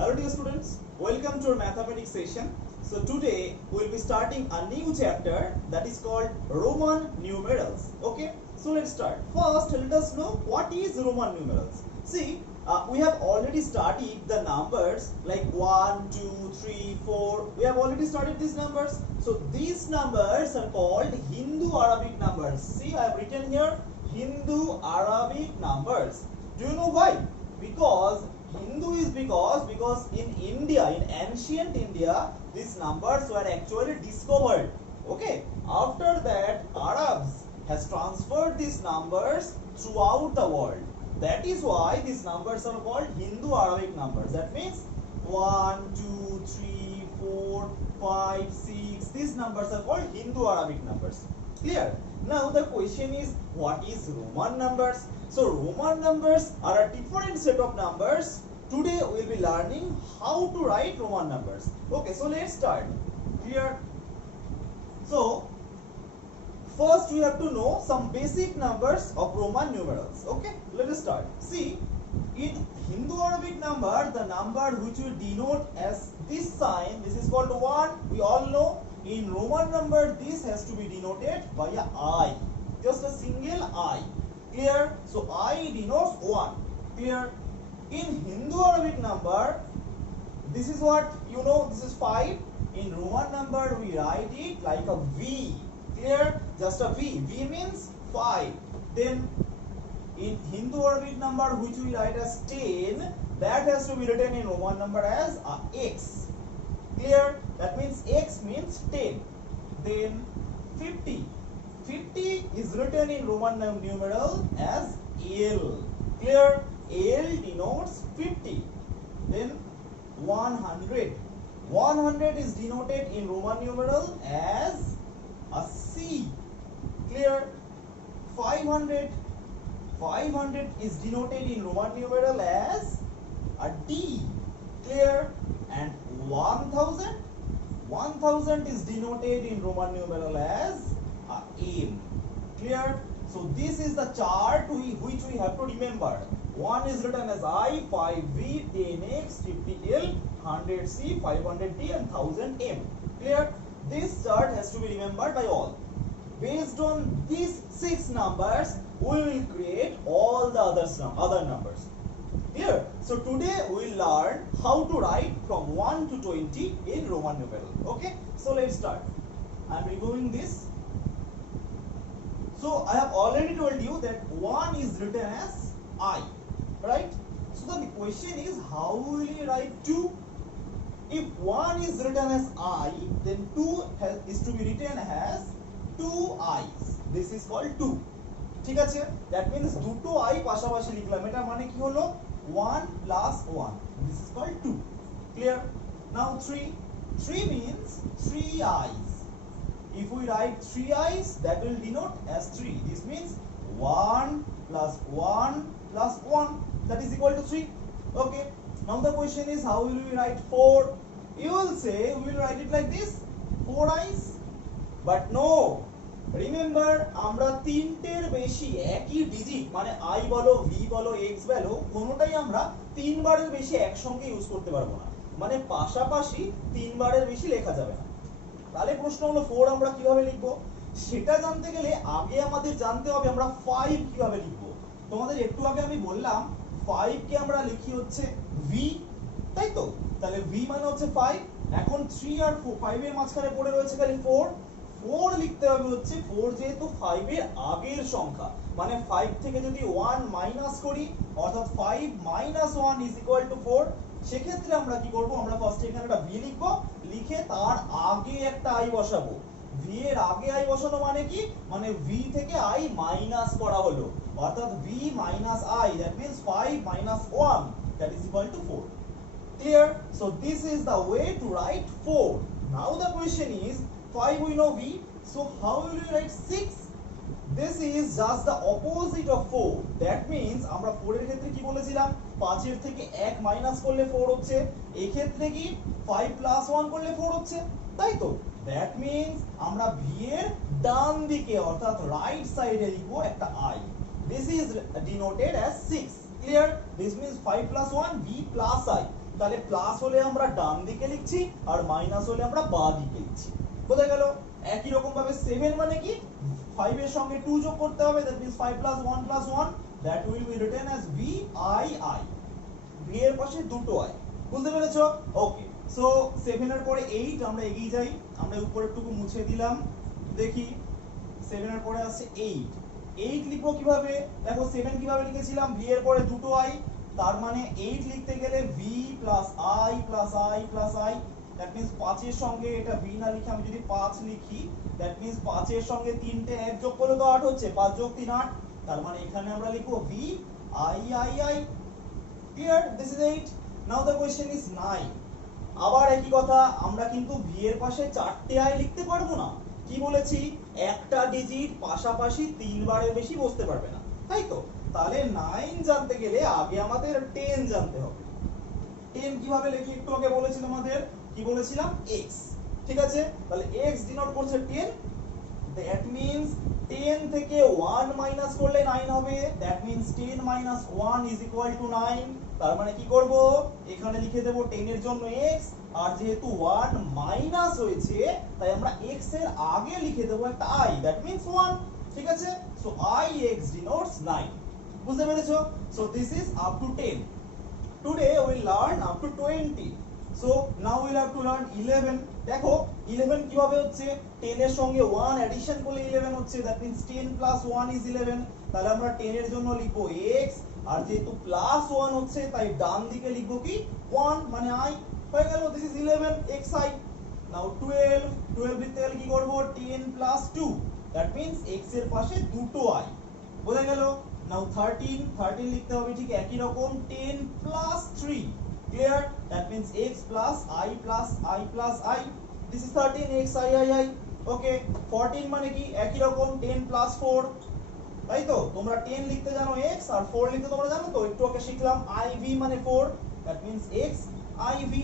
Hello dear students, welcome to our mathematics session. So today we will be starting a new chapter that is called Roman numerals. Okay, so let's start. First let us know what is Roman numerals. See, we have already studied the numbers like 1, 2, 3, 4. We have already studied these numbers. So these numbers are called Hindu Arabic numbers. See, I have written here Hindu Arabic numbers. Do you know why? Because Hindu is because in India, in ancient India, these numbers were actually discovered. Okay, after that Arabs has transferred these numbers throughout the world. That is why these numbers are called Hindu Arabic numbers. That means 1, 2, 3, 4, 5, 6. These numbers are called Hindu Arabic numbers. Clear? Now the question is, what is Roman numbers? So Roman numbers are a different set of numbers. Today we will be learning how to write Roman numbers. Okay, so let's start. Clear? So first we have to know some basic numbers of Roman numerals. Okay, let us start. See, in Hindu Arabic number, the number which we denote as this sign, this is called 1. We all know. In Roman number, this has to be denoted by a I, just a single I. Clear? So I denotes 1. Clear? In Hindu Arabic number, this is what you know, this is 5. In Roman number, we write it like a V. Clear? Just a V. V means 5. Then in Hindu Arabic number, which we write as 10, that has to be written in Roman number as a X. Clear? That means X means 10. Then 50. 50 is written in Roman numeral as L. Clear? L denotes 50. Then 100. 100 is denoted in Roman numeral as a C. Clear? 500. 500 is denoted in Roman numeral as a D. Clear? And 1000. 1000 is denoted in Roman numeral as a M. Clear? So this is the chart which we have to remember. 1 is written as I, 5V, 10X, 50L, 100C, 500D and 1000M. Clear? This chart has to be remembered by all. Based on these 6 numbers, we will create all the other numbers. Clear? So today we will learn how to write from 1 to 20 in Roman numeral. Okay? So let's start. I am removing this. So I have already told you that 1 is written as I. Right? So the question is, how will you write 2? If 1 is written as I, then 2 is to be written as 2 I's. This is called 2. ঠিক আছে? That means দুটো I পাশাপাশি লিখলাম। এটা মানে কি হলো? 1 plus 1. This is called 2. Clear? Now 3. 3 means 3 I's. If we write 3 I's, that will denote as 3. This means 1 plus 1 plus 1. That is equal to 3. Okay. Now the question is, how will we write 4? You will say we will write it like this, 4 I's. But no. Remember, আমরা তিনটের বেশি একই digit মানে I বলো V বলো X বলো কোনোটাই আমরা 3 বারের বেশি একসঙ্গে ইউজ করতে পারবো না। মানে পাশাপাশি 3 বারের বেশি লেখা যাবে না। তাহলে প্রশ্ন হলো 4 আমরা কিভাবে লিখব? সেটা জানতে গেলে আগে আমাদের জানতে হবে আমরা 5 কিভাবে লিখব। তোমাদের একটু আগে আমি বললাম 5 কে আমরা লিখি হচ্ছে V, তাই তো? তাহলে V মানে হচ্ছে 5। এখন 3 আর 5 এর মাঝখানে পড়ে রয়েছে খালি 4। 4 লিখতে হবে হচ্ছে 4 যেহেতু 5 এর আগের সংখ্যা, মানে 5 থেকে যদি 1 মাইনাস করি অর্থাৎ 5 minus 1 is equal to 4, সেক্ষেত্রে আমরা কি করব? আমরা ফার্স্টে এখানে একটা v লিখব, লিখে তার আগে একটা i বসাবো। v এর আগে i বসানো মানে কি? মানে v থেকে i মাইনাস করা হলো, অর্থাৎ v minus i, that means 5 minus 1, that is equal to 4. Clear? So this is the way to write 4. Now the question is, 5 we know V, so how will we write 6? This is just the opposite of 4. That means আমরা 4 এর ক্ষেত্রে কি বলেছিলাম? 5 এর থেকে 1 minus করলে 4 হচ্ছে, এই ক্ষেত্রে কি 5 প্লাস 1 করলে 4 হচ্ছে, তাই তো? That means আমরা V এর ডান দিকে অর্থাৎ রাইট সাইডে লিখব একটা I. This is denoted as 6. Clear? This means 5 plus 1 V plus I. তাহলে প্লাস হলে আমরা ডান দিকে লিখছি আর মাইনাস হলে আমরা বাঁ দিকে লিখছি। বোঝা গেল? একই রকম ভাবে 7 মানে কি 5 এর সঙ্গে 2 যোগ করতে হবে, that means 5 + 1 + 1, that will be written as VII। v এর পাশে দুটো i, বুঝতে পেরেছো? ওকে, সো 7 এর পরে 8, আমরা এগিয়ে যাই, আমরা উপরেরটুকু মুছে দিলাম। দেখি 7 এর পরে আছে 8, 8 লিখবো কিভাবে? দেখো 7 কিভাবে লিখেছিলাম, v এর পরে দুটো i, তার মানে 8 লিখতে গেলে v + i + i + i, that means 5 এর সঙ্গে এটা v না লিখে আমি যদি 5 লিখি, দ্যাট মিন্স 5 এর সঙ্গে 3টে 1 যোগ করলে তো 8 হচ্ছে, 5 + 3 8, তার মানে এখানে আমরা লিখবো VII। Clear? This is 8. Now the question is 9. আবার একই কথা, আমরা কিন্তু v এর পাশে 4টে i লিখতে পারবো না। কি বলেছি? একটা ডিজিট পাশাপাশি 3 বারের বেশি বসতে পারবে না, তাই তো? তাহলে 9 জানতে গেলে আগে আমাদের 10 জানতে হবে। 10 কিভাবে লিখি একটু আগে বলেছিলাম, আমাদের কি বলেছিলাম? x, ঠিক আছে? তাহলে x ডিনোট করছে 10, দ্যাট মিন্স 10 থেকে 1 মাইনাস করলে 9 হবে, দ্যাট মিন্স 10 - 1 = 9। তার মানে কি করব? এখানে লিখে দেব 10 এর জন্য x, আর যেহেতু 1 মাইনাস হয়েছে তাই আমরা x এর আগে লিখে দেব একটা i, দ্যাট মিন্স 1, ঠিক আছে? সো ix denotes 9, বুঝতে পেরেছো? So this is up to 10। Today we will learn up to 20. So now we will have to learn 11. দেখো 11 কিভাবে হচ্ছে? 10 এর সঙ্গে 1 অ্যাডিশন করলে 11 হচ্ছে, দ্যাট মিন্স 10 + 1 = 11। তাহলে আমরা 10 এর জন্য লিখবো x, আর যেহেতু +1 হচ্ছে তাই ডান দিকে লিখবো কি 1 মানে i, হয়ে গেল। This is 11 xi। নাও 12, 12 লিখতে গেলে কি করব? 10 + 2, দ্যাট মিন্স x এর পাশে দুটো i, বোঝা গেল? নাও 13, 13 লিখতে হবে ঠিক একই রকম, 10 + 3, clear? That means x + i + i + i, this is 13 xi। ওকে, 14 মানে কি একই রকম, 10 + 4, তাই তো? তোমরা 10 লিখতে জানো x, আর 4 লিখতে তোমরা জানো তো, একটু আগে শিখলাম iv মানে 4, দ্যাট মিন্স x iv,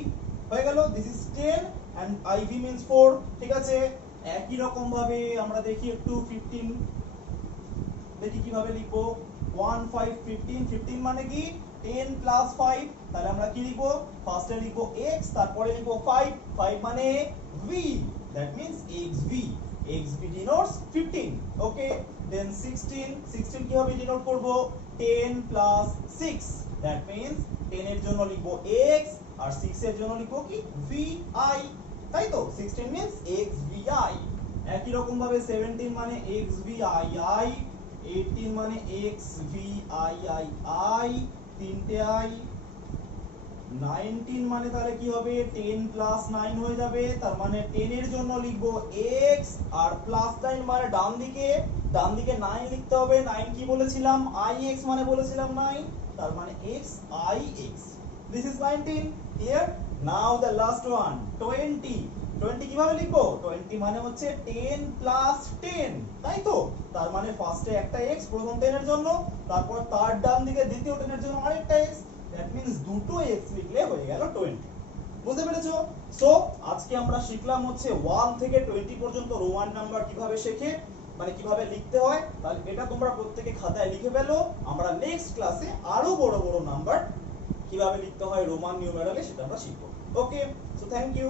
হয়ে গেল। This is 10 and iv means 4, ঠিক আছে? একই রকম ভাবে আমরা দেখি একটু 15, দেখি কিভাবে লিখবো। 1 5 15, 15 মানে কি 10 + 5, তাহলে আমরা কি লিখবো? ফার্স্টে লিখবো x, তারপরে লিখবো 5, 5 মানে v, that means xv, xv denotes 15। ওকে, দেন 16, 16 কিভাবে ডিনোট করব? 10 + 6, দ্যাট মিন্স 10 এর জন্য লিখবো x, আর 6 এর জন্য লিখবো কি vi, তাই তো? 16 মিন্স xvi। একই রকম ভাবে 17 মানে xvii, 18 মানে xviii, তিনটে i, 19 মানে তাহলে কি হবে? 10 + 9 হয়ে যাবে, তার মানে 10 এর জন্য লিখবো x, আর +9 মানে ডান দিকে, ডান দিকে 9 লিখতে হবে। 9 কি বলেছিলাম? ix মানে বলেছিলাম 9, তার মানে xix, this is 19। Clear? Now the last one 20। 20 কিভাবে লিখবো? 20 মানে হচ্ছে 10 + 10, তাই তো? তার মানে ফার্স্টে একটা x প্রথম 10 এর জন্য, তারপর তার ডান দিকে দ্বিতীয় 10 এর জন্য আরেকটা x, দ্যাট মিন্স দুটো x লিখলে হয়ে গেল 20, বুঝতে পেরেছো? সো আজকে আমরা শিখলাম হচ্ছে 1 থেকে 20 পর্যন্ত রোমান নাম্বার কিভাবে শেখে, মানে কিভাবে লিখতে হয়। তাহলে এটা তোমরা প্রত্যেকে খাতায় লিখে ফেলো, আমরা নেক্সট ক্লাসে আরো বড় বড় নাম্বার কিভাবে লিখতে হয় রোমান নিউমেরালে সেটা আমরা শিখবো। ওকে, সো থ্যাংক ইউ।